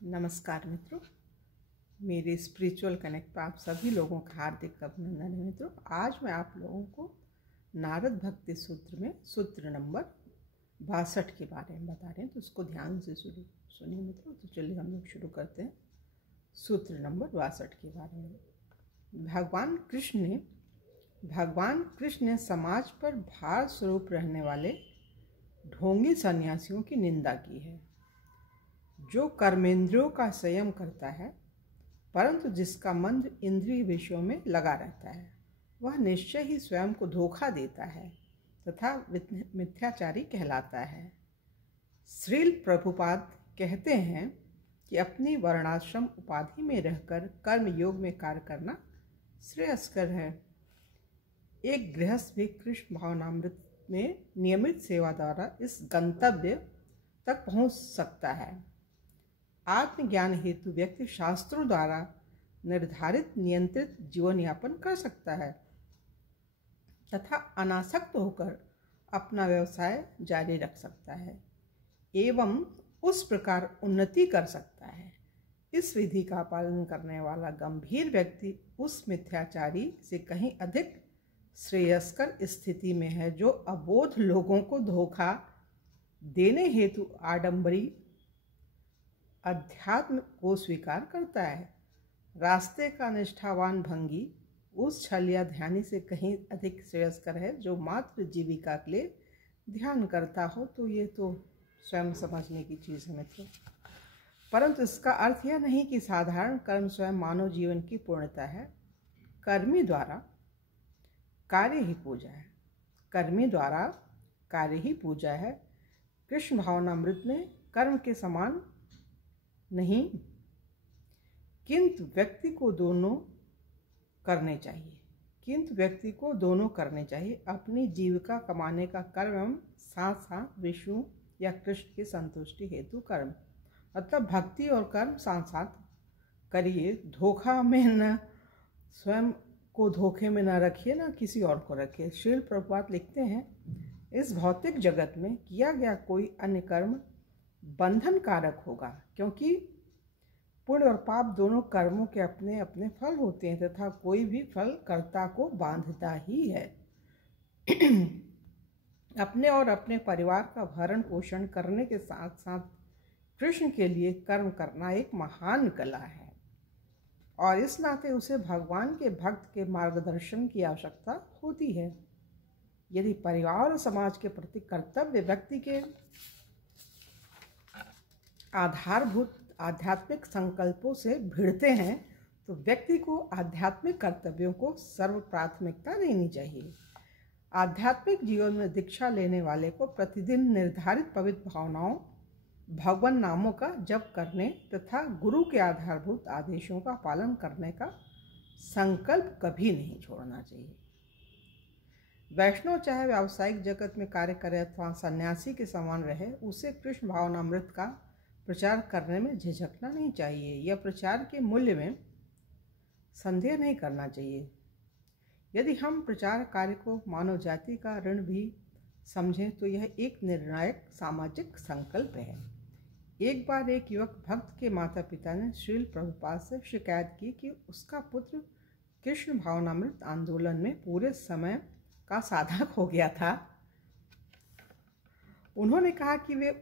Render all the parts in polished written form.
नमस्कार मित्रों, मेरे स्पिरिचुअल कनेक्ट पर आप सभी लोगों का हार्दिक अभिनंदन है। मित्रों, आज मैं आप लोगों को नारद भक्ति सूत्र में सूत्र नंबर 62 के बारे में बता रहे हैं, तो उसको ध्यान से सुनिए मित्रों। तो चलिए हम लोग शुरू करते हैं सूत्र नंबर 62 के बारे में। भगवान कृष्ण ने समाज पर भार स्वरूप रहने वाले ढोंगी सन्यासियों की निंदा की है। जो कर्मेंद्रियों का संयम करता है परंतु जिसका मन इंद्रिय विषयों में लगा रहता है, वह निश्चय ही स्वयं को धोखा देता है तथा मिथ्याचारी कहलाता है। श्रील प्रभुपाद कहते हैं कि अपनी वर्णाश्रम उपाधि में रहकर कर्म योग में कार्य करना श्रेयस्कर है। एक गृहस्थ भी कृष्ण भावनामृत में नियमित सेवा द्वारा इस गंतव्य तक पहुंच सकता है। आत्मज्ञान हेतु व्यक्ति शास्त्रों द्वारा निर्धारित नियंत्रित जीवन यापन कर सकता है तथा अनासक्त होकर अपना व्यवसाय जारी रख सकता है एवं उस प्रकार उन्नति कर सकता है। इस विधि का पालन करने वाला गंभीर व्यक्ति उस मिथ्याचारी से कहीं अधिक श्रेयस्कर स्थिति में है जो अबोध लोगों को धोखा देने हेतु आडंबरी अध्यात्म को स्वीकार करता है। रास्ते का निष्ठावान भंगी उस छलिया ध्यानी से कहीं अधिक श्रेयस्कर है जो मात्र जीविका के लिए ध्यान करता हो। तो ये तो स्वयं समझने की चीज़ है मित्रों, परंतु इसका अर्थ यह नहीं कि साधारण कर्म स्वयं मानव जीवन की पूर्णता है। कर्मी द्वारा कार्य ही पूजा है। कर्मी द्वारा कार्य ही पूजा है। कृष्ण भावनामृत में कर्म के समान नहीं, किंतु व्यक्ति को दोनों करने चाहिए। अपनी जीविका कमाने का कर्म एवं साथ साथ विष्णु या कृष्ण की संतुष्टि हेतु कर्म, मतलब भक्ति और कर्म साथ साथ करिए। धोखा में न स्वयं को धोखे में न रखिए, न किसी और को रखिए। श्रील प्रभुपाद लिखते हैं, इस भौतिक जगत में किया गया कोई अन्य कर्म बंधन कारक होगा, क्योंकि पुण्य और पाप दोनों कर्मों के अपने अपने फल होते हैं तथा कोई भी फल कर्ता को बांधता ही है। अपने और अपने परिवार का भरण पोषण करने के साथ साथ कृष्ण के लिए कर्म करना एक महान कला है और इस नाते उसे भगवान के भक्त के मार्गदर्शन की आवश्यकता होती है। यदि परिवार और समाज के प्रति कर्तव्य व्यक्ति के आधारभूत आध्यात्मिक संकल्पों से भिड़ते हैं तो व्यक्ति को आध्यात्मिक कर्तव्यों को सर्व प्राथमिकता देनी चाहिए। आध्यात्मिक जीवन में दीक्षा लेने वाले को प्रतिदिन निर्धारित पवित्र भावनाओं भगवान नामों का जप करने तथा गुरु के आधारभूत आदेशों का पालन करने का संकल्प कभी नहीं छोड़ना चाहिए। वैष्णव चाहे व्यावसायिक जगत में कार्य करे अथवा सन्यासी के समान रहे, उसे कृष्ण भावनामृत का प्रचार करने में झिझकना नहीं चाहिए या प्रचार के मूल्य में संदेह नहीं करना चाहिए। यदि हम प्रचार कार्य को मानव जाति का ऋण भी समझें तो यह एक निर्णायक सामाजिक संकल्प है। एक बार एक युवक भक्त के माता पिता ने श्रील प्रभुपाद से शिकायत की कि उसका पुत्र कृष्ण भावनामृत आंदोलन में पूरे समय का साधक हो गया था। उन्होंने कहा कि वे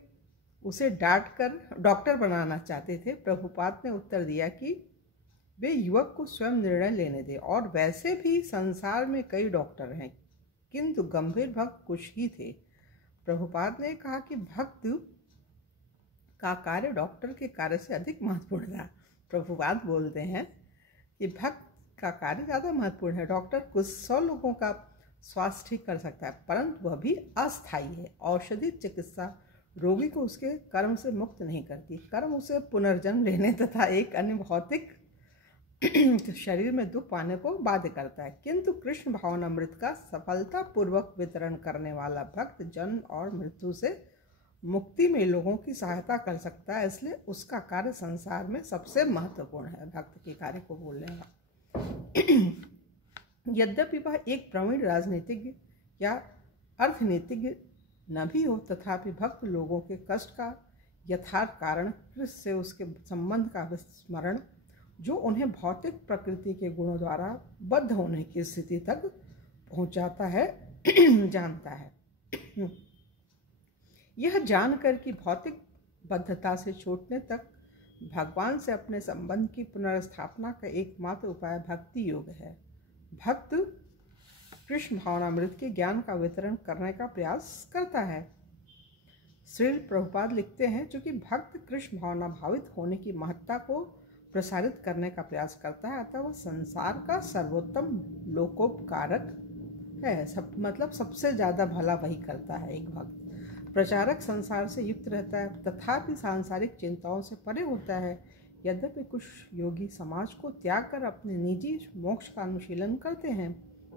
उसे डांट कर डॉक्टर बनाना चाहते थे। प्रभुपाद ने उत्तर दिया कि वे युवक को स्वयं निर्णय लेने दें, और वैसे भी संसार में कई डॉक्टर हैं किंतु गंभीर भक्त कुछ ही थे। प्रभुपाद ने कहा कि भक्त का कार्य डॉक्टर के कार्य से अधिक महत्वपूर्ण था। प्रभुपाद बोलते हैं कि भक्त का कार्य ज़्यादा महत्वपूर्ण है। डॉक्टर कुछ 100 लोगों का स्वास्थ्य ठीक कर सकता है, परंतु वह भी अस्थायी है। औषधि चिकित्सा रोगी को उसके कर्म से मुक्त नहीं करती। कर्म उसे पुनर्जन्म लेने तथा एक अन्य भौतिक शरीर में दुख पाने को बाध्य करता है, किंतु कृष्ण भावनामृत का सफलतापूर्वक वितरण करने वाला भक्त जन्म और मृत्यु से मुक्ति में लोगों की सहायता कर सकता है। इसलिए उसका कार्य संसार में सबसे महत्वपूर्ण है। भक्त के कार्य को बोल रहे हैं। यद्यपि वह एक प्रवीण राजनीतिज्ञ या अर्थनीतिज्ञ न भी हो, तथापि भक्त लोगों के कष्ट का यथार्थ कारण कृष्ण से उसके संबंध का विस्मरण जो उन्हें भौतिक प्रकृति के गुणों द्वारा बद्ध होने की स्थिति तक पहुंचाता है जानता है। यह जानकर कि भौतिक बद्धता से छूटने तक भगवान से अपने संबंध की पुनर्स्थापना का एकमात्र उपाय भक्ति योग है। भक्त कृष्ण भावनामृत के ज्ञान का वितरण करने का प्रयास करता है। श्री प्रभुपाद लिखते हैं, चूंकि भक्त कृष्ण भावना भावित होने की महत्ता को प्रसारित करने का प्रयास करता है, अतः वह संसार का सर्वोत्तम लोकोपकारक है। मतलब सबसे ज़्यादा भला वही करता है एक भक्त। प्रचारक संसार से युक्त रहता है, तथापि सांसारिक चिंताओं से परे होता है। यद्यपि कुछ योगी समाज को त्याग कर अपने निजी मोक्ष का अनुशीलन करते हैं,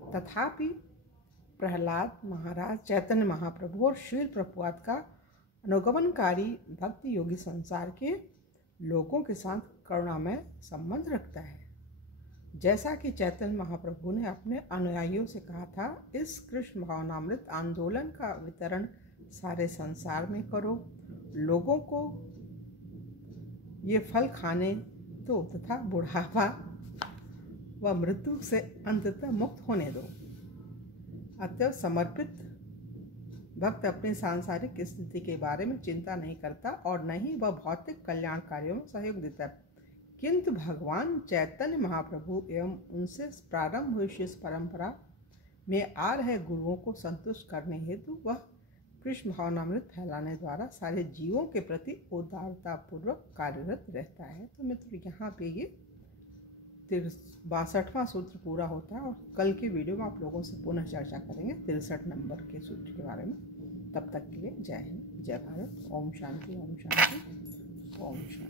तथापि प्रहलाद महाराज, चैतन्य महाप्रभु और श्री प्रभुपाद का अनुगमनकारी भक्ति योगी संसार के लोगों के साथ करुणामय संबंध रखता है। जैसा कि चैतन्य महाप्रभु ने अपने अनुयायियों से कहा था, इस कृष्ण भावनामृत आंदोलन का वितरण सारे संसार में करो, लोगों को ये फल खाने दो तथा बुढ़ापा व मृत्यु से अंततः मुक्त होने दो। अतः समर्पित भक्त अपनी सांसारिक स्थिति के बारे में चिंता नहीं करता और न ही वह भौतिक कल्याण कार्यों में सहयोग देता है, किंतु भगवान चैतन्य महाप्रभु एवं उनसे प्रारंभ हुई शिष्य परंपरा में आ रहे गुरुओं को संतुष्ट करने हेतु वह कृष्ण भावनामृत फैलाने द्वारा सारे जीवों के प्रति उदारतापूर्वक कार्यरत रहता है। तो मित्र, यहाँ पे ये 62वां सूत्र पूरा होता है और कल के वीडियो में आप लोगों से पुनः चर्चा करेंगे 63 नंबर के सूत्र के बारे में। तब तक के लिए जय हिंद, जय भारत। ओम शांति, ओम शांति, ओम शांति।